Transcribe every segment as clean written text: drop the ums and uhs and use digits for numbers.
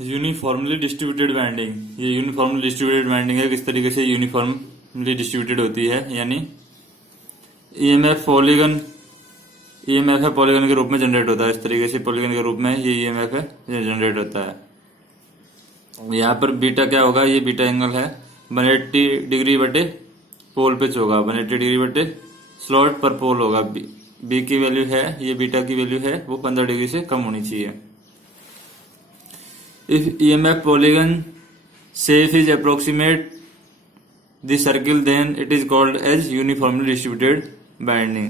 Uniformly distributed winding, ये uniformly distributed winding है। किस तरीके से यूनिफॉर्मली डिस्ट्रीब्यूटेड होती है, यानी ईएमएफ पॉलीगन, ईएमएफ है पॉलीगन के रूप में जनरेट होता है। इस तरीके से पॉलीगन के रूप में ये ईएमएफ है, ये जनरेट होता है। यहाँ पर बीटा क्या होगा, ये बीटा एंगल है 180 डिग्री बटे पोल पिच होगा, 180 डिग्री बटे स्लॉट पर पोल होगा। बी की वैल्यू है, ये बीटा की वैल्यू है, वो 15 डिग्री से कम होनी चाहिए। If EMF polygon shape is approximate the circle, then it is called as uniformly distributed binding।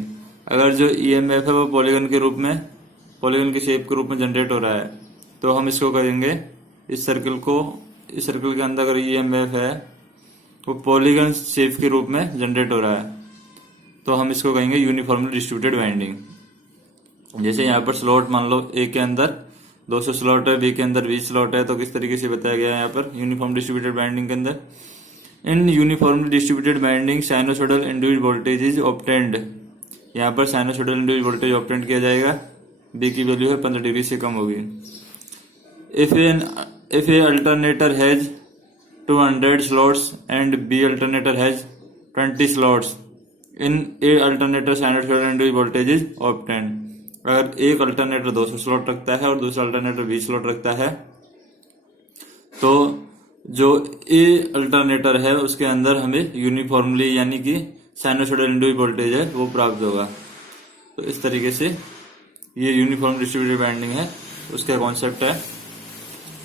अगर जो EMF है वो पॉलीगन के रूप में, पॉलीगन के शेप के रूप में जनरेट हो रहा है, तो हम इसको करेंगे, इस सर्कल को, इस सर्कल के अंदर अगर EMF है वो पॉलीगन शेप के रूप में जनरेट हो रहा है, तो हम इसको कहेंगे यूनिफॉर्मली डिस्ट्रीब्यूटेड वाइंडिंग। जैसे यहाँ पर स्लॉट मान लो ए के अंदर 200 स्लॉट है, बी के अंदर 20 स्लॉट है, तो किस तरीके से बताया गया है यहाँ पर यूनिफॉर्म डिस्ट्रीब्यूटेड बाइंडिंग के अंदर। In uniformly distributed winding sinusoidal induced voltage is obtained. यहाँ पर साइनोसॉइडल इंड्यूस्ड वोल्टेज ऑब्टेन्ड किया जाएगा, बी की वैल्यू है 15 डिग्री से कम होगी। If A alternator has 200 slots and B alternator has 20 slots, in a alternator sinusoidal induced voltage is obtained. अगर एक अल्टरनेटर 200 स्लॉट रखता है और दूसरा अल्टरनेटर 20 स्लॉट रखता है, तो जो ए अल्टरनेटर है उसके अंदर हमें यूनिफॉर्मली यानी कि साइनोसॉइडल इंड्यूस्ड वोल्टेज है वो प्राप्त होगा। तो इस तरीके से ये यूनिफॉर्म डिस्ट्रीब्यूटेड बाइंडिंग है, उसका कॉन्सेप्ट है।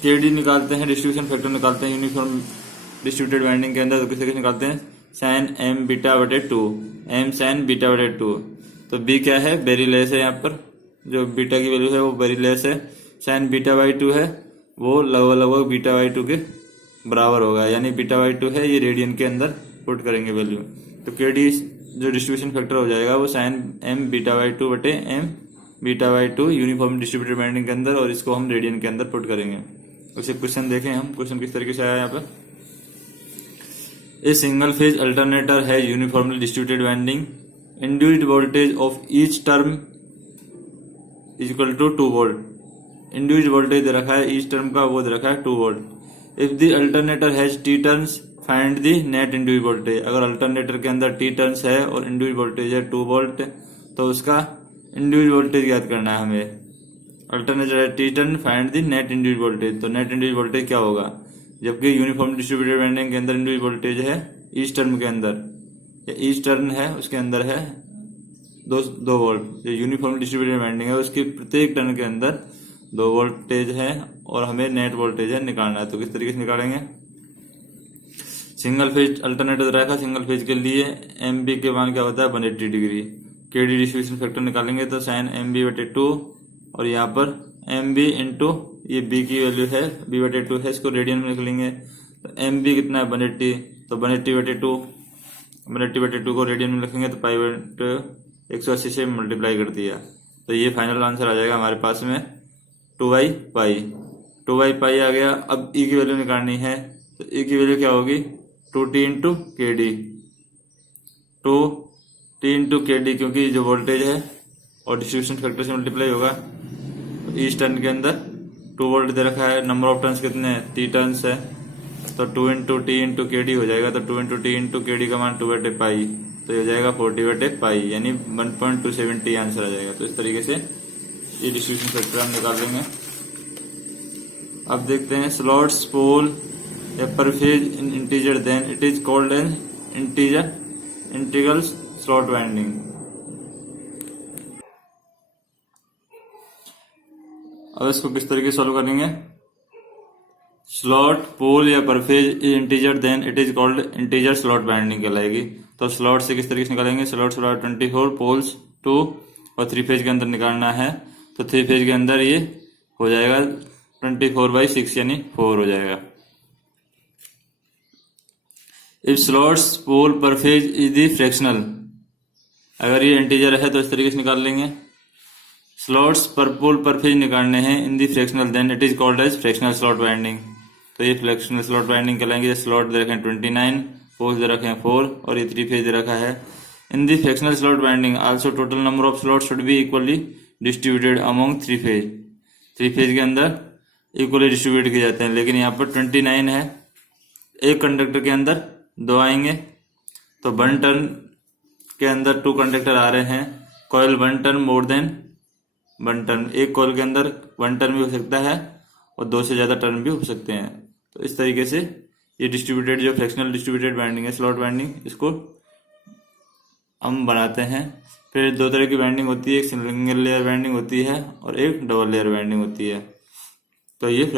केडी निकालते हैं, डिस्ट्रीब्यूशन फैक्टर निकालते हैं यूनिफॉर्म डिस्ट्रीब्यूटेड बाइंडिंग के अंदर, तो किस तरीके से निकालते हैं, साइन एम बीटा बटे 2, एम साइन बीटा बटे 2। तो बी क्या है, वेरी लेस है, यहाँ पर जो बीटा की वैल्यू है वो वेरी लेस है। साइन बीटा बाई 2 है, वो लगभग बीटा बाई 2 के बराबर होगा, यानी बीटा बाई 2 है, ये रेडियन के अंदर पुट करेंगे वैल्यू। तो के डी जो डिस्ट्रीब्यूशन फैक्टर हो जाएगा वो साइन एम बीटा बाई 2 बटे M beta by 2 uniform distributed binding के अंदर, और इसको हम रेडियन के अंदर पुट करेंगे। उसे क्वेश्चन देखें हम, क्वेश्चन किस तरीके से आया यहाँ पर। ए सिंगल फेज अल्टरनेटर है uniformly distributed winding, induced voltage of each turn is equal to 2 volt. Induced voltage दे रखा है ईच टर्म का, वो दे रखा है 2 volt. If the alternator has T turns find the net induced voltage. अगर alternator के अंदर टी टर्न्स है और इंड्यूस्ड वोल्टेज है 2 वोल्ट, तो उसका इंड्यूस्ड वोल्टेज ज्ञात करना है हमें। अल्टरनेटर है T turn find the net induced voltage, तो नेट इंड्यूस्ड वोल्टेज क्या होगा, जबकि यूनिफॉर्म डिस्ट्रीब्यूटेड बाइंडिंग के अंदर इंड्यूस्ड वोल्टेज है ईच टर्म के अंदर, या ईच टर्न है उसके अंदर है 2 वोल्ट। जो यूनिफॉर्म डिस्ट्रीब्यूटेड बाइंडिंग है उसकी प्रत्येक टर्न के अंदर 2 वोल्टेज है, और हमें नेट वोल्टेज है निकालना है। तो किस तरीके से निकालेंगे, सिंगल फेज अल्टरनेटर रखा, सिंगल फेज के लिए एम बी के मान क्या होता है 180 डिग्री। के डी डिस्ट्रीब्यूशन फैक्टर निकालेंगे तो साइन एम बी बटे 2, और यहाँ पर एम बी इंटू ये बी की वैल्यू है बी बटे 2 है, इसको रेडियन में लिख लेंगे। तो एम बी कितना है 180, तो 180 बटे 2, 180 बटे 2 को रेडियन में लिखेंगे तो पाई बटे 180 से मल्टीप्लाई कर दिया, तो ये फाइनल आंसर आ जाएगा हमारे पास में 2/पाई। 2/पाई आ गया। अब ई की वैल्यू निकालनी है, तो ई की वैल्यू क्या होगी 2t इंटू के डी, 2t इंटू के डी, क्योंकि जो वोल्टेज है और डिस्ट्रीब्यूशन फैक्टर से मल्टीप्लाई होगा। तो ईच टर्न के अंदर 2 वोल्ट दे रखा है, नंबर ऑफ टर्न्स कितने हैं, t टर्न्स है, तो 2 इंटू टी इंटू के डी हो जाएगा। तो 2 इंटू टी इंटू के डी का मान 2/पाई, तो ये हो जाएगा 40/पाई, यानी 1.270 आंसर आ जाएगा। तो इस तरीके से ये डिस्ट्रीब्यूशन फैक्टर हम निकाल लेंगे। अब देखते हैं स्लॉट्स पोल या per phase in integer, then it is called an integral slot winding. अब इसको किस तरीके से सॉल्व करेंगे, स्लॉट पोल या per phase integer then it is called integer slot winding कहलाएगी। तो स्लॉट से किस तरीके से निकालेंगे, स्लॉट 24 पोल्स 2 और 3 फेज के अंदर निकालना है, तो 3 फेज के अंदर ये हो जाएगा 24/6 यानी 4 हो जाएगा। इफ स्लॉट्स पोल पर फेज इज द फ्रैक्शनल, अगर ये इंटीजर है तो इस तरीके से निकाल लेंगे। स्लॉट्स पर पोल पर फेज निकालने हैं in the fractional, then it is called as fractional slot winding. तो ये फ्रैक्शनल स्लॉट बाइंडिंग कहलाएंगे। स्लॉट दे रखे हैं 29, पोल्स दे रखे हैं 4 और ये 3 फेज दे रखा है। In the fractional slot winding also total number of slot should be equally distributed among 3 phase. 3 phase के अंदर इक्वली डिस्ट्रीब्यूट किए जाते हैं, लेकिन यहाँ पर 29 है, एक कंडक्टर के अंदर 2 आएंगे, तो 1 टर्न के अंदर 2 कंडक्टर आ रहे हैं, coil 1 turn more than 1 turn, एक कॉइल के अंदर 1 टर्न भी हो सकता है और 2 से ज़्यादा टर्न भी हो सकते हैं। तो इस तरीके से ये डिस्ट्रीब्यूटेड जो फ्रैक्शनल डिस्ट्रीब्यूटेड वाइंडिंग है, स्लॉट वाइंडिंग, इसको हम बनाते हैं। फिर 2 तरह की वाइंडिंग होती है, एक सिंगल लेयर वाइंडिंग होती है और एक डबल लेयर वाइंडिंग होती है। तो ये है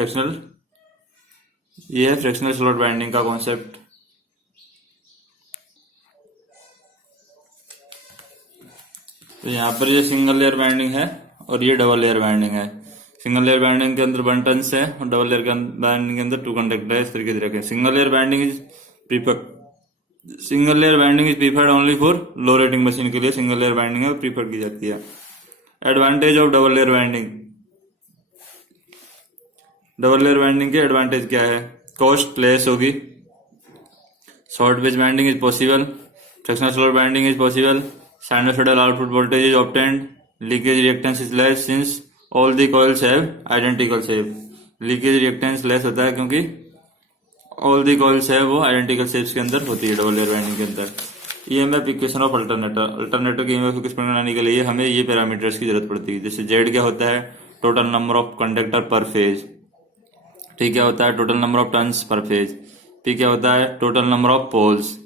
फ्रैक्शनल स्लॉट वाइंडिंग का कॉन्सेप्ट। तो यहाँ पर ये सिंगल लेयर वाइंडिंग है और ये डबल लेयर वाइंडिंग है। सिंगल लेयर वाइंडिंग के अंदर 1 टर्न्स है और डबल लेयर वाइंडिंग के अंदर 2 कंडक्टर है। इस तरीके से रखें। Single layer winding is preferred only for low rating machine के लिए सिंगल लेयर वाइंडिंग है प्रीफर की जाती है। Advantage of double layer winding. Double layer winding के एडवांटेज क्या है? कॉस्ट लेस होगी, short wedge winding is possible, fractional slot winding is possible, sinusoidal output voltage is obtained, leakage reactance is less since all the coils have identical shape. Leakage reactance less होता है क्योंकि all the coils है वो identical shapes के अंदर होती है double layer winding के अंदर। ईएमएफ इक्वेशन ऑफ अल्टरनेटर के ईएमएफ इक्वेशन बनाने के लिए हमें ये पैरामीटर्स की जरूरत पड़ती है। जैसे जेड क्या होता है? Total number of conductor per phase. T क्या होता है? Total number of turns per phase. P क्या होता है? Total number of poles.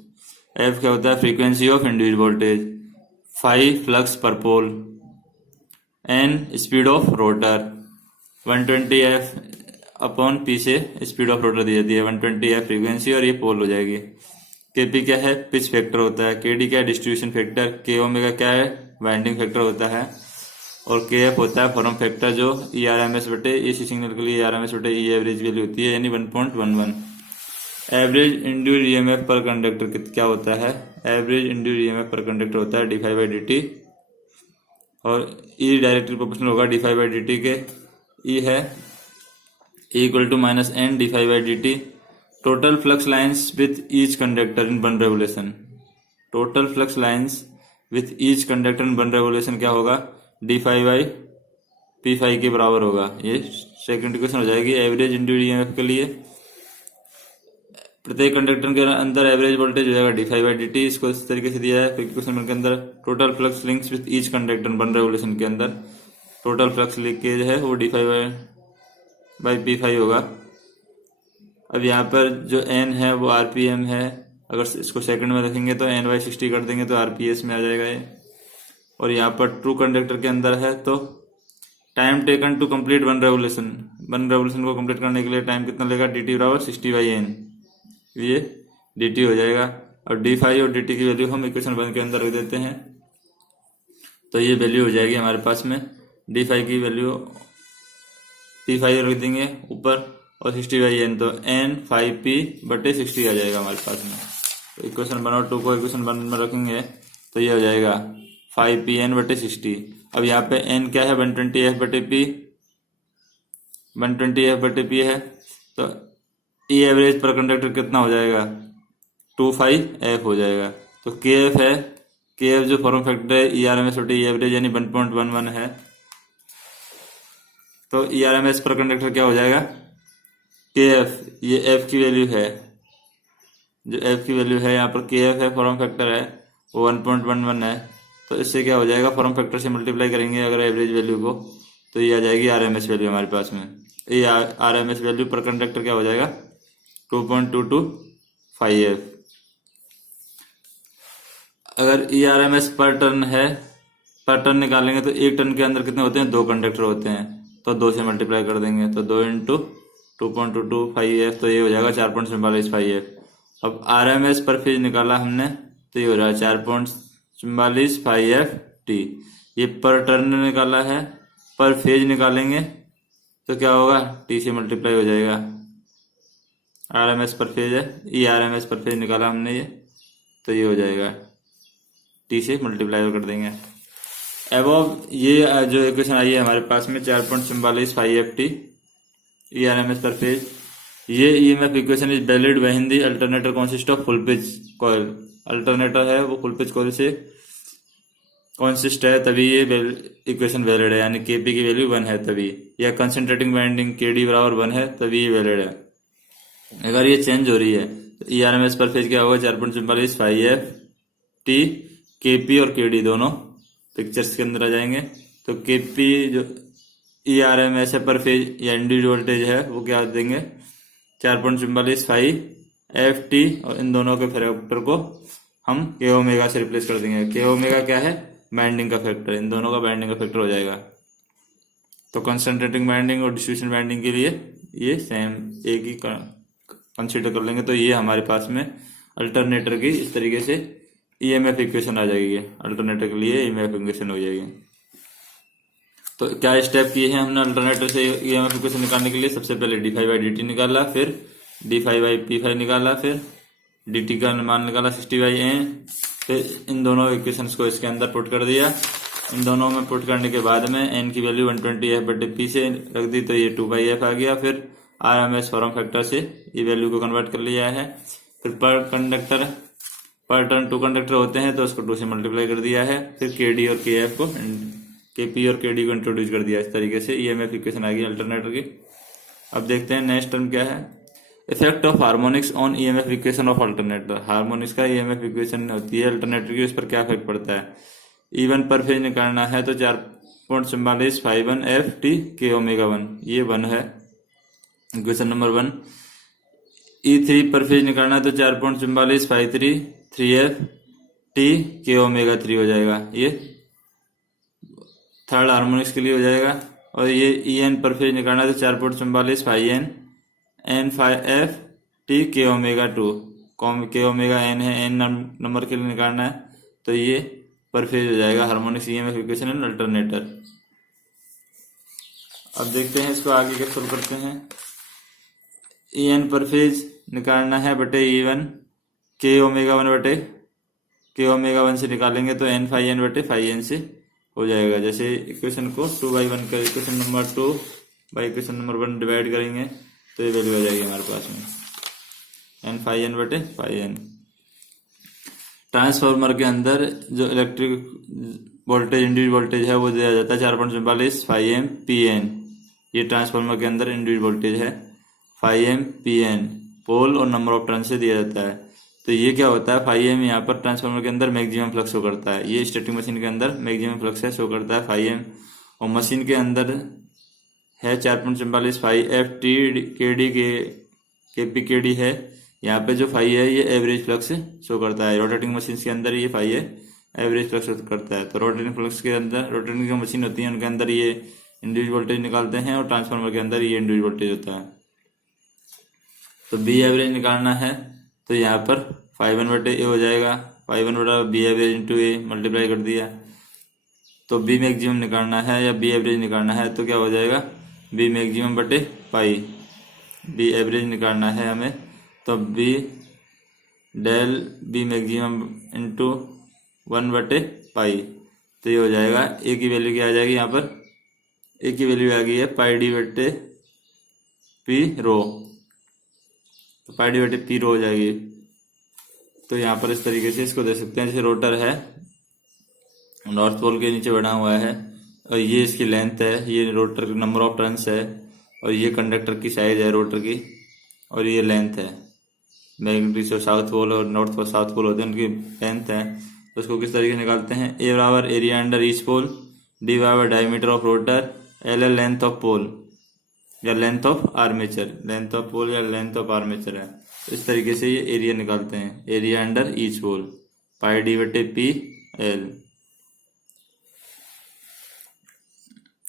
F क्या होता है? Frequency of induced voltage. Phi flux per pole. N speed of rotor. 120 F upon P से स्पीड ऑफ रोटर दी जाती है। 120 F फ्रीक्वेंसी और ये पोल हो जाएगी। केपी क्या है? पिच फैक्टर होता है। केडी क्या है? Distribution factor. के ओमेगा क्या है? वाइंडिंग फैक्टर होता है। और के एफ होता है फॉर्म फैक्टर जो ERMS बटे एसी सिग्नल के लिए ERMS बटे ई एवरेज वैल्यू होती है, यानी 1.11। एवरेज इंड्यूस्ड ईएमएफ पर कंडक्टर क्या होता है? एवरेज इंड्यूस्ड ईएमएफ पर कंडक्टर होता है d∅dt और ई डायरेक्टली प्रोपोर्शनल होगा d∅dt के। ई है equal to minus n d∅dt। Total flux lines with each conductor in 1 revolution. Total flux lines with each conductor in 1 revolution क्या होगा? d∅ के बराबर होगा। ये सेकंड इक्वेशन हो जाएगी एवरेज इंड्यूस्ड ईएमएफ के लिए। प्रत्येक कंडक्टर के अंदर एवरेज वोल्टेज हो जाएगा d∅dt। इसको इस तरीके से दिया है इक्वेशन के अंदर। Total flux links with each conductor 1 revolution के अंदर टोटल फ्लक्स लिंकेज है वो d∅ होगा। अब यहाँ पर जो n है वो RPM है। अगर इसको सेकंड में रखेंगे तो n/60 कर देंगे तो RPS में आ जाएगा ये। और यहाँ पर 2 कंडक्टर के अंदर है तो time taken to complete 1 revolution. 1 revolution को कंप्लीट करने के लिए टाइम कितना लेगा? dt बराबर 60/n। ये dt हो जाएगा। और d∅ और dt की वैल्यू हम इक्वेशन 1 के अंदर रख देते हैं तो ये वैल्यू हो जाएगी हमारे पास में। d∅ की वैल्यू p∅ रख देंगे ऊपर और 60/n तो n∅p/60 आ जाएगा हमारे पास में। तो इक्वेशन 1 और 2 को इक्वेशन 1 में रखेंगे तो ये हो जाएगा 5pn/60। अब यहाँ पे n क्या है? 120f/p। 120f/p है तो ई एवरेज पर कंडक्टर कितना हो जाएगा? 25f हो जाएगा। तो kf है, kf जो फॉर्म फैक्टर है ERMS/E एवरेज यानी 1.11 है। तो ERMS पर कंडक्टर क्या हो जाएगा? kf। ये f की वैल्यू है, जो f की वैल्यू है यहाँ पर kf है, फॉर्म फैक्टर है वो 1.11 है। तो इससे क्या हो जाएगा? फॉर्म फैक्टर से मल्टीप्लाई करेंगे अगर एवरेज वैल्यू को तो ये आ जाएगी RMS वैल्यू हमारे पास में। ये RMS वैल्यू पर कंडक्टर क्या हो जाएगा? 2.225f। अगर ERMS पर टर्न है, पर टर्न निकालेंगे तो एक टर्न के अंदर कितने होते हैं? 2 कंडक्टर होते हैं तो 2 से मल्टीप्लाई कर देंगे तो 2 × 2.225f तो ये हो जाएगा 4.44f। अब RMS पर फेज निकाला हमने तो ये हो रहा है 4.44f/t। ये पर टर्न निकाला है, पर फेज निकालेंगे तो क्या होगा? t से मल्टीप्लाई हो जाएगा। RMS पर फेज है, ERMS पर फेज निकाला हमने ये तो ये हो जाएगा t से मल्टीप्लाई कर देंगे। अब ये जो इक्वेशन आई है हमारे पास में 4.44f/t ERMS पर फेज। ये EMF equation is valid when the alternator consist of full pitch coil. Alternator है वो फुल पिच कॉइल से कॉन्सिस्ट है तभी ये इक्वेशन वैलिड है, यानी केपी की वैल्यू 1 है तभी, या कंसंट्रेटिंग बाइंडिंग केडी बराबर 1 है तभी ये वैलिड है। अगर ये चेंज हो रही है तो ईआरएमएस पर फेज क्या होगा, 4.44 5F टी, केपी और केडी दोनों पिक्चर्स के अंदर आ जाएंगे। तो केपी जो ईआरएमएस पर फेज या इंडिविजुअल वोल्टेज है वो क्या देंगे, 4.44 5FT, और इन दोनों के फैक्टर को हम के ओमेगा से रिप्लेस कर देंगे। के ओमेगा क्या है, बाइंडिंग का फैक्टर, इन दोनों का बाइंडिंग का फैक्टर हो जाएगा। तो कंसंट्रेटिंग बाइंडिंग और डिस्ट्रीब्यूशन बाइंडिंग के लिए ये सेम एक ही कंसीडर कर लेंगे। तो ये हमारे पास में अल्टरनेटर की इस तरीके से ईएमएफ इक्वेशन आ जाएगी, अल्टरनेटर के लिए ईएमएफ इक्वेशन हो जाएगी। तो क्या स्टेप किए हैं हमने अल्टरनेटर से ईएमएफ इक्वेशन निकालने के लिए, सबसे पहले d5/dt निकाला, फिर d5/p5 निकाला, फिर dt का मान निकाला 60/n, फिर इन दोनों इक्वेशंस को इसके अंदर पुट कर दिया। इन दोनों में पुट करने के बाद में n की वैल्यू 120f/p से रख दी, तो ये 2/f आ गया। फिर RMS फॉर्म फैक्टर से ये वैल्यू को कन्वर्ट कर लिया है। फिर पर टर्न 2 कंडक्टर होते हैं तो उसको 2 से मल्टीप्लाई कर दिया है। फिर KD और KF को, KP और KD को इंट्रोड्यूस कर दिया। इस तरीके से EMF इक्वेशन आ गई अल्टरनेटर की। अब देखते हैं नेक्स्ट टर्म क्या है, effect of harmonics on EMF equation of alternator. Harmonics का EMF इक्वेशन होती है अल्टरनेटर की, उस पर क्या इफेक्ट पड़ता है। E1 पर फेज निकालना है तो 4.44 5/1FT के ओमेगा 1, ये 1 है इक्वेशन नंबर 1। E3 पर फेज निकालना है तो 4.44 5/3 के ओमेगा 3 हो जाएगा, ये थर्ड हार्मोनिक्स के लिए हो जाएगा। और ये EN पर फेज निकालना है तो 4.44 5N5F के ओमेगा 2, के ओमेगा N है, N नंबर के लिए निकालना है तो ये पर फेज हो जाएगा harmonics EMF equation and alternator. अब देखते हैं इसको आगे क्या सोल्व करते हैं। EN पर फेज निकालना है बटे E1 के ओमेगा 1 बटे के ओमेगा 1 से निकालेंगे तो N/N बटे 5N से हो जाएगा। जैसे इक्वेशन को 2/1 का equation number 2 by equation number 1 divide करेंगे तो ये वैल्यू आ जाएगी हमारे पास में N/N बटे 5N। ट्रांसफार्मर के अंदर जो इलेक्ट्रिक वोल्टेज इंडिविजुअल वोल्टेज है वो दिया जाता है 4.44 5mPn। ये ट्रांसफार्मर के अंदर इंडिविजुअल वोल्टेज है 5mPn, पोल और नंबर ऑफ टर्न से दिया जाता है। तो ये क्या होता है, 5m यहाँ पर ट्रांसफार्मर के अंदर मैक्सिमम फ्लक्स शो करता है, ये स्टैटिक मशीन के अंदर मैक्सिमम फ्लक्स है शो करता है 5m, और मशीन के अंदर है 4.44 5FT KD के KP KD है। यहाँ पे जो 5 है ये एवरेज फ्लक्स शो करता है। रोटेटिंग मशीन के अंदर ये 5 है एवरेज फ्लक्स शो करता है। तो रोटेटिंग फ्लक्स के अंदर, रोटेटिंग जो मशीन होती है उनके अंदर ये इंडिविजुअल वोल्टेज निकालते हैं और ट्रांसफार्मर के अंदर ये इंडिविजुअल वोल्टेज होता है। तो बी एवरेज निकालना है तो यहाँ पर 5N बटे ए हो जाएगा, 5N बटा B average into A multiply कर दिया। तो बी मैक्सिमम निकालना है या बी एवरेज निकालना है तो क्या हो जाएगा, बी मैक्सिमम बटे पाई। बी एवरेज निकालना है हमें तो B del B maximum into 1 बटे पाई। तो ये हो जाएगा, ए की वैल्यू क्या आ जाएगी यहाँ पर, ए की वैल्यू आ गई है पाई डी बटे पी रो, तो पाई डी बटे पी रो हो जाएगी। तो यहाँ पर इस तरीके से इसको दे सकते हैं, जैसे रोटर है नॉर्थ पोल के नीचे बना हुआ है और ये इसकी लेंथ है, ये रोटर नंबर ऑफ टर्न्स है और ये कंडक्टर की साइज है रोटर की और ये लेंथ है। मैग्नेटिक जो साउथ पोल और नॉर्थ और साउथ पोल होते हैं उनकी लेंथ है। तो उसको किस तरीके से निकालते हैं, ए बराबर area under each pole, D बराबर डायमीटर ऑफ रोटर, एल है लेंथ ऑफ पोल या length of armature, length of pole या लेंथ ऑफ आर्मेचर है। इस तरीके से ये एरिया निकालते हैं, एरिया अंडर ईच पोल पाई डी बटे पी एल।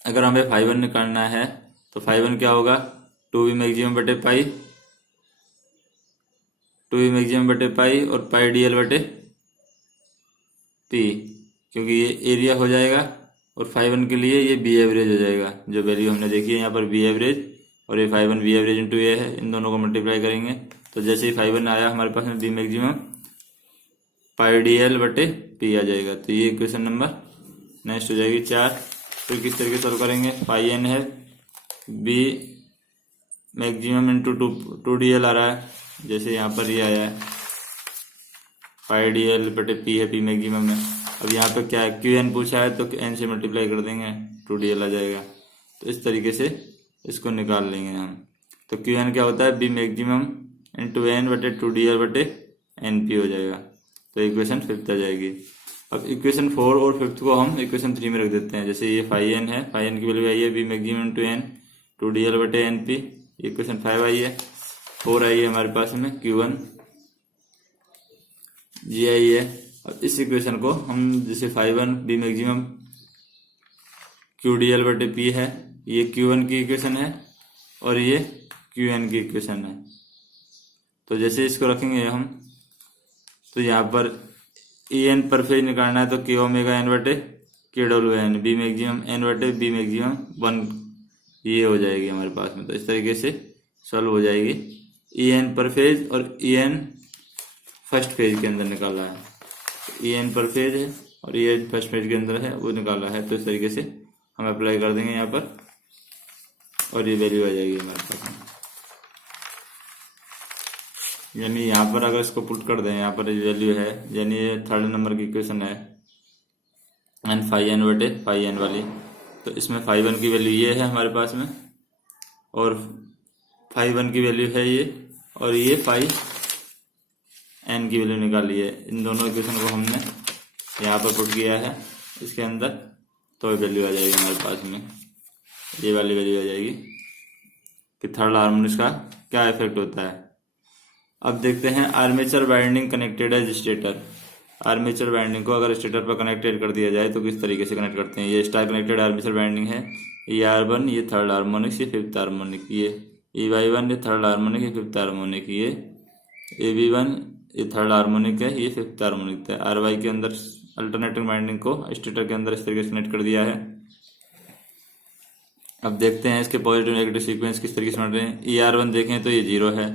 अगर हमें 5N निकालना है तो 5N क्या होगा, 2V मैक्सिमम बटे पाई, 2V मैक्सिमम बटे पाई और पाई डी एल बटे पी, क्योंकि ये एरिया हो जाएगा और 5N के लिए ये बी एवरेज हो जाएगा। जो वैल्यू हमने देखी है यहाँ पर बी एवरेज और ये 5N बी एवरेज इंटू ए है, इन दोनों को मल्टीप्लाई करेंगे तो जैसे ही 5N आया हमारे पास में बी मैक्सिमम पाई डी एल बटे पी आ जाएगा। तो ये इक्वेशन नंबर नेक्स्ट हो जाएगी 4। तो किस तरीके सॉल्व करेंगे, पाई एन है बी मैक्सिमम इंटू 2DL आ रहा है, जैसे यहाँ पर ये आया है पाई डी एल बटे पी है, पी मैक्सिमम है। अब यहाँ पे क्या है, क्यू एन पूछा है तो एन से मल्टीप्लाई कर देंगे, 2dl आ जाएगा। तो इस तरीके से इसको निकाल लेंगे हम। तो क्यू एन क्या होता है, बी मैक्सिमम इंटू एन बटे 2dl बटे एन पी हो जाएगा। तो इक्वेशन 5 आ जाएगी। अब इक्वेशन 4 और 5 को हम इक्वेशन 3 में रख देते हैं। जैसे ये फाई एन है, फाई एन की वैल्यू आई है B maximum into N 2dl बटे एन पी, इक्वेशन 5 आई है। 4 आई है हमारे पास में Q1 जी आई है। अब इस इक्वेशन को हम जैसे 5 बी मैक्सिमम QDL बटे P है, ये Q1 की इक्वेशन है और ये QN की इक्वेशन है। तो जैसे इसको रखेंगे हम, तो यहाँ पर EN पर फेज निकालना है तो K ओमेगा एन बटे KWN, बी मैक्सिमम एन बटे बी मैक्सिमम 1, ये हो जाएगी हमारे पास में। तो इस तरीके से सॉल्व हो जाएगी। EN पर फेज और EN फर्स्ट फेज के अंदर निकाला है, EN पर फेज है और EN फर्स्ट फेज के अंदर है, वो निकाला है। तो इस तरीके से हम अप्लाई कर देंगे यहाँ पर और ये वैल्यू आ जाएगी हमारे पास में। यानी यहाँ पर अगर इसको पुट कर दें, यहाँ पर वैल्यू है, यानी ये 3rd नंबर की इक्वेशन है एन फाई एन बटे फाई एन वाली। तो इसमें फाई 1 की वैल्यू ये है हमारे पास में और फाई 1 की वैल्यू है ये, और ये फाई एन की वैल्यू निकाली है। इन दोनों इक्वेशन को हमने यहाँ पर पुट किया है इसके अंदर, तो वैल्यू आ जाएगी हमारे पास में, ये वाली वैल्यू आ जाएगी कि 3rd हार्मोनिक्स का क्या इफेक्ट होता है। अब देखते हैं आर्मेचर वाइंडिंग कनेक्टेड है स्टेटर। आर्मेचर वाइंडिंग को अगर स्टेटर पर कनेक्टेड कर दिया जाए तो किस तरीके से कनेक्ट करते हैं। ये स्टार कनेक्टेड आर्मेचर वाइंडिंग है, ये R1, ये 3rd हार्मोनिक्स, ये 5th हार्मोनिक, ये EY1, ये 3rd हार्मोनिक, ये 5th हार्मोनिक, ये AB1, ये 3rd हार्मोनिक है, ये 5th हार्मोनिक है। RY के अंदर अल्टरनेटिंग वाइंडिंग को स्टेटर के अंदर इस तरीके से कनेक्ट कर दिया है। अब देखते हैं इसके पॉजिटिव नेगेटिव सीक्वेंस किस तरीके से बन रहे हैं। ER1 देखें तो ये 0 है,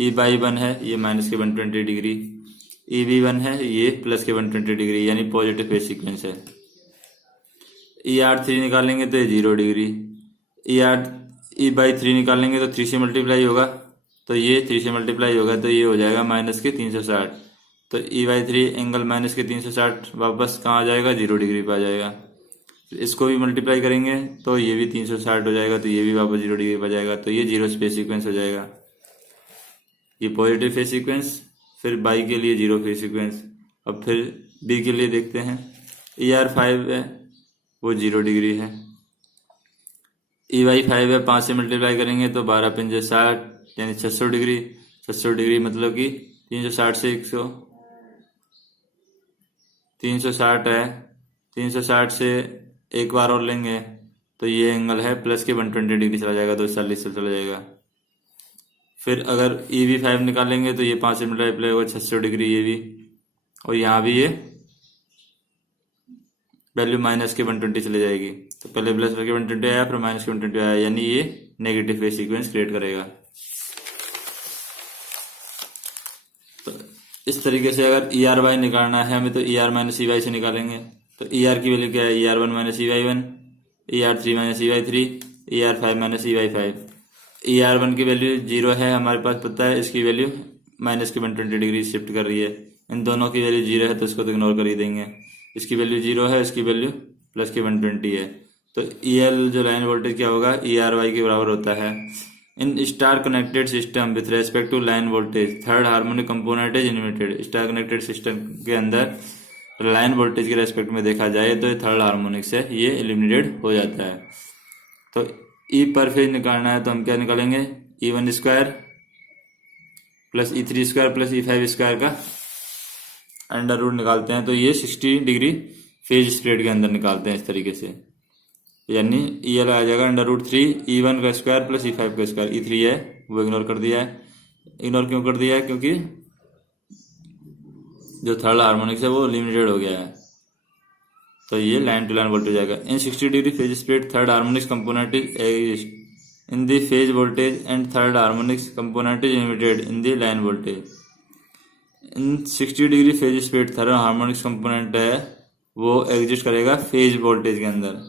E/1 है, ये माइनस के 120 डिग्री, EB1 है, ये प्लस के 120 डिग्री, यानी पॉजिटिव फेज सीक्वेंस है। ER3 निकालेंगे तो ये 0 डिग्री, E/3 निकालेंगे तो 3 से मल्टीप्लाई होगा, तो ये 3 से मल्टीप्लाई होगा तो ये हो जाएगा माइनस के 360। तो E/3 एंगल माइनस के 360 वापस कहाँ आ जाएगा, 0 डिग्री पर आ जाएगा। इसको भी मल्टीप्लाई करेंगे तो ये भी 360 हो जाएगा, तो ये भी वापस 0 डिग्री पर जाएगा, तो ये 0 फेज सीक्वेंस हो जाएगा। ये पॉजिटिव फेज सीक्वेंस, फिर बाई के लिए 0 फेज सीक्वेंस। अब फिर बी के लिए देखते हैं, ER5 है, वो 0 डिग्री है, EY5 है, 5 से मल्टीप्लाई करेंगे तो 12 पंजे 60, यानी 600 डिग्री। 600 डिग्री मतलब कि 360 से 100, 360 है, 360 से एक बार और लेंगे तो ये एंगल है प्लस के 120 डिग्री चला जाएगा, तो 40 से चला जाएगा। फिर अगर EB5 निकालेंगे तो ये 5 से मल्टीप्लाई होगा 600 डिग्री, ये भी, और यहाँ भी ये वैल्यू माइनस के 120 चले जाएगी। तो पहले प्लस के 120 आया, फिर माइनस के 120 आया, यानी ये नेगेटिव फेज सीक्वेंस क्रिएट करेगा। तो इस तरीके से अगर ERY निकालना है हमें तो ER माइनस EY से निकालेंगे। तो ER की वैल्यू क्या है, ER1 minus EY1, ER3 minus EY3, ER5 minus EY5। ER1 की वैल्यू 0 है हमारे पास पता है, इसकी वैल्यू माइनस के 120 डिग्री शिफ्ट कर रही है। इन दोनों की वैल्यू 0 है तो इसको तो इग्नोर कर ही देंगे। इसकी वैल्यू 0 है, इसकी वैल्यू प्लस के 120 है। तो EL जो लाइन वोल्टेज क्या होगा, ERY के बराबर होता है। In star connected system with respect to line voltage 3rd harmonic component is limited. Star connected system के अंदर लाइन वोल्टेज के रेस्पेक्ट में देखा जाए तो 3rd हार्मोनिक से ये एलिमिनेटेड हो जाता है। तो E पर फेज निकालना है तो हम क्या निकालेंगे, E1 square plus E3 square plus E5 square का अंडर रूट निकालते हैं, तो ये 60 डिग्री फेज स्प्रेड के अंदर निकालते हैं इस तरीके से। यानी EL आ जाएगा अंडर रूट 3 E1 का स्क्वायर प्लस E5 का स्क्वायर। E3 है वो इग्नोर कर दिया है। इग्नोर क्यों कर दिया है, क्योंकि जो 3rd हार्मोनिक्स है वो लिमिटेड हो गया है, तो ये लाइन टू लाइन वोल्टेज आएगा। इन 60 degree phase spread 3rd harmonics component is exist in the phase voltage and 3rd harmonics component is limited in the line voltage. In 60 degree phase spread 3rd harmonics component है वो exist करेगा phase voltage के अंदर।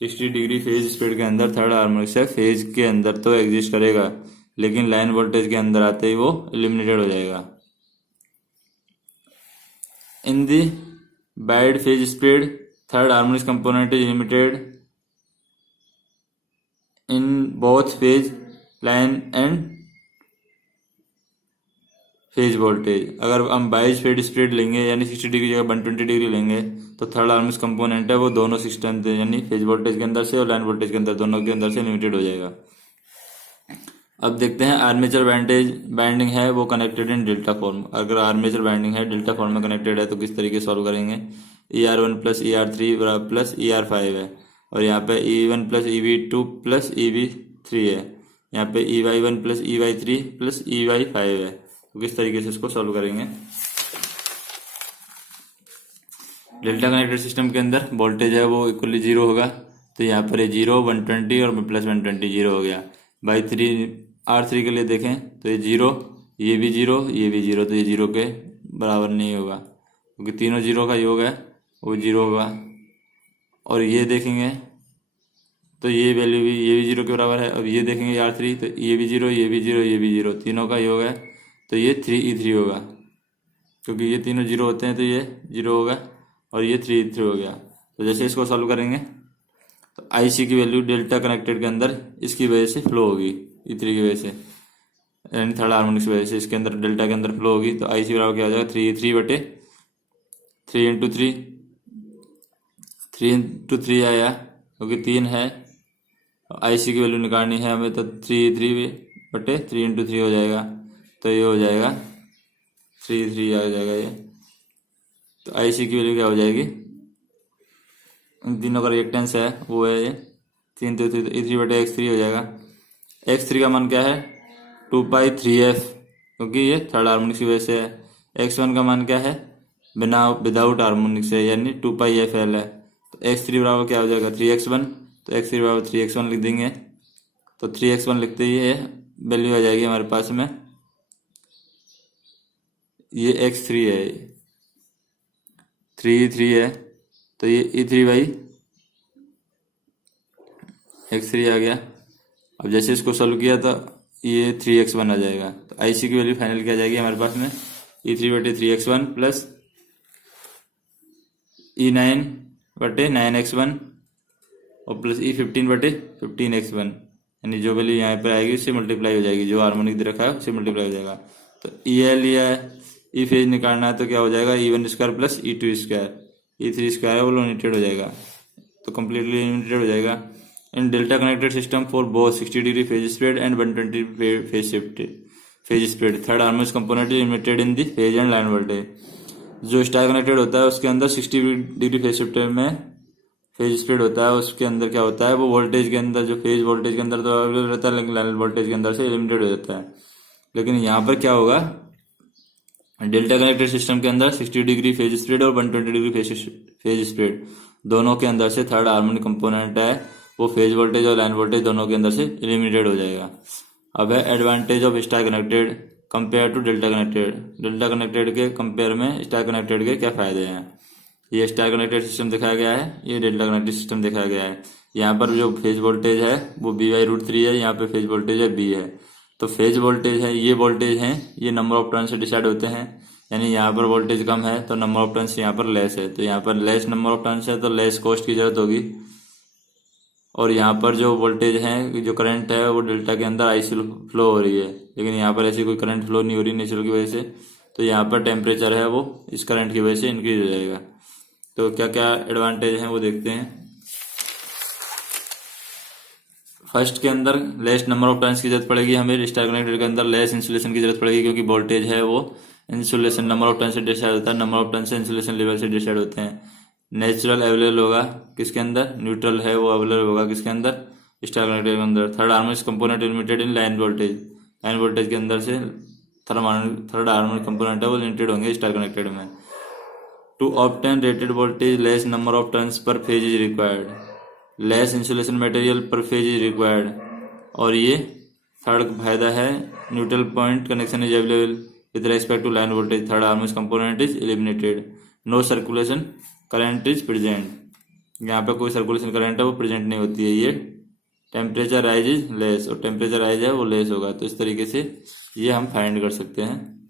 60 degree phase spread के अंदर 3rd harmonics है, phase के अंदर तो एग्जिस्ट करेगा, लेकिन लाइन वोल्टेज के अंदर आते ही वो एलिमिनेटेड हो जाएगा। इन दी wide phase spread, third harmonic component is limited in both phase line and phase voltage. अगर हम 22 फेज स्प्रेड लेंगे यानी 60 डिग्री जगह 120 डिग्री लेंगे तो थर्ड हार्मोनिक कंपोनेंट है वो दोनों सिस्टम से यानी फेज वोल्टेज के अंदर से और लाइन वोल्टेज के अंदर दोनों के अंदर से लिमिटेड हो जाएगा। अब देखते हैं आर्मेचर बाइंडिंग है वो कनेक्टेड इन डेल्टा फॉर्म। अगर आर्मेचर बाइंडिंग है डेल्टा फॉर्म में कनेक्टेड है तो किस तरीके से सॉल्व करेंगे। ER1 plus ER3 plus ER5 है और यहाँ पे EV1 plus EV2 plus EV3 है, यहाँ पे EY1 plus EY3 plus EY5 है। तो किस तरीके से इसको सॉल्व करेंगे। डेल्टा कनेक्टेड सिस्टम के अंदर वोल्टेज है वो इक्वली जीरो होगा तो यहाँ पर 0 120 और प्लस 120 जीरो हो गया। बाई 3 R3 के लिए देखें तो ये जीरो, ये भी जीरो, ये भी जीरो, तो ये जीरो के बराबर नहीं होगा क्योंकि तीनों जीरो का योग है वो जीरो होगा। और ये देखेंगे तो ये वैल्यू भी ये भी जीरो के बराबर है। अब ये देखेंगे R3 तो ये भी जीरो, ये भी जीरो, ये भी जीरो, तीनों का योग है तो ये 3E3 होगा क्योंकि ये तीनों जीरो होते हैं तो ये जीरो होगा और ये 3E3 हो गया। तो जैसे इसको सॉल्व करेंगे तो IC की वैल्यू डेल्टा कनेक्टेड के अंदर इसकी वजह से फ्लो होगी, E3 की वजह से यानी थर्ड हार्मोनिक की वजह से इसके अंदर डेल्टा के अंदर फ्लो होगी। तो IC बराबर क्या हो जाएगा 3E3 बटे 3 इंटू 3 आया क्योंकि 3 है। IC की वैल्यू निकालनी है हमें तो 3E3 बटे 3 इंटू 3 हो जाएगा तो ये हो जाएगा 3E3 आ जाएगा ये। तो IC की वैल्यू क्या हो जाएगी, इन तीनों का रिएक्टेंस है वो है ये 3 तो E3 बटे X3 हो जाएगा। X3 का मान क्या है 2π3F क्योंकि ये थर्ड हार्मोनिक की वजह से है। X1 का मान क्या है विदाउट हार्मोनिक से यानी 2πFL है। तो X3 बराबर क्या हो जाएगा 3x1, तो X3 बराबर 3x1 लिख देंगे तो 3x1 लिखते ही है वैल्यू आ जाएगी हमारे पास में ये X3 है, 3E3 है तो ये E3 बाई X3 आ गया। अब जैसे इसको सोल्व किया तो ये 3x1 आ जाएगा। तो IC की वैल्यू फाइनल क्या जाएगी हमारे पास में E3 बटे 3x1 प्लस E9 बटे 9x1 और प्लस E15 बटे 15x1 यानी जो वैल्यू यहाँ पर आएगी उससे मल्टीप्लाई हो जाएगी, जो हार्मोनिक दे रखा है उससे मल्टीप्लाई हो जाएगा। तो EL लिया है, ई फेज निकालना है तो क्या हो जाएगा E1 square plus E2 square, E3 square है वो लिमिटेड हो जाएगा तो कम्प्लीटली लिमिटेड हो जाएगा। In delta connected system for both 60 degree phase spread and 120 phase spread third harmonic component is limited in the phase and line voltage. जो star connected होता है उसके अंदर 60 डिग्री फेज स्प्रेड में फेज स्प्रेड होता है उसके अंदर क्या होता है वो वोल्टेज के अंदर जो फेज वोल्टेज के अंदर तो अवेलेबल रहता है लेकिन लाइन वोल्टेज के अंदर से लिमिटेड हो जाता है। लेकिन यहाँ पर क्या होगा डेल्टा कनेक्टेड सिस्टम के अंदर 60 डिग्री फेज स्प्रेड और 120 डिग्री फेज स्प्रेड दोनों के अंदर से थर्ड हार्मोनिक कंपोनेंट है वो फेज वोल्टेज और लाइन वोल्टेज दोनों के अंदर से एलिमिनेटेड हो जाएगा। अब है advantage of star connected compare to delta connected. Delta connected के कंपेयर में स्टार कनेक्टेड के क्या फायदे हैं। ये स्टार कनेक्टेड सिस्टम दिखाया गया है, ये डेल्टा कनेक्टेड सिस्टम दिखाया गया है। यहाँ पर जो फेज वोल्टेज है वो B/√3 है, यहाँ पे फेज वोल्टेज है B है। तो फेज वोल्टेज है ये वोल्टेज है ये नंबर ऑफ टर्न से डिसाइड होते हैं यानी यहाँ पर वोल्टेज कम है तो नंबर ऑफ टर्न्स यहाँ पर लेस है, तो यहाँ पर लेस नंबर ऑफ टर्न्स है तो लेस कॉस्ट की जरूरत होगी। और यहाँ पर जो वोल्टेज है जो करंट है वो डेल्टा के अंदर IC फ्लो हो रही है लेकिन यहाँ पर ऐसी कोई करंट फ्लो नहीं हो रही नेचुरल की वजह से, तो यहाँ पर टेम्परेचर है वो इस करंट की वजह से इंक्रीज हो जाएगा। तो क्या क्या एडवांटेज हैं वो देखते हैं। फर्स्ट के अंदर लेस नंबर ऑफ टर्न्स की जरूरत पड़ेगी हमें, स्टार कनेक्टेड के अंदर लेस इंसुलेशन की जरूरत पड़ेगी क्योंकि वोल्टेज है वो इंसुलेशन नंबर ऑफ टर्न से डिसाइड होता है, नंबर ऑफ टर्न से इंसुलेशन लेवल से डिसाइड होते हैं। नेचुरल अवेलेबल होगा किसके अंदर, न्यूट्रल है वो अवेलेबल होगा किसके अंदर, स्टार कनेक्टेड के अंदर। Third harmonic component limited in line voltage, line voltage के अंदर से थर्ड हार्मोनिक कंपोनेंट है वो लिमिटेड होंगे स्टार कनेक्टेड में। To obtain rated voltage less number of turns per phase is required, less insulation material per phase is required. और ये third फायदा है neutral point connection is available with respect to line voltage, third harmonic component is eliminated, no circulation current is present, यहाँ पे कोई circulation current है वो present नहीं होती है। ये टेम्परेचर राइज इज लेस और टेम्परेचर राइज है वो लेस होगा। तो इस तरीके से ये हम फाइंड कर सकते हैं।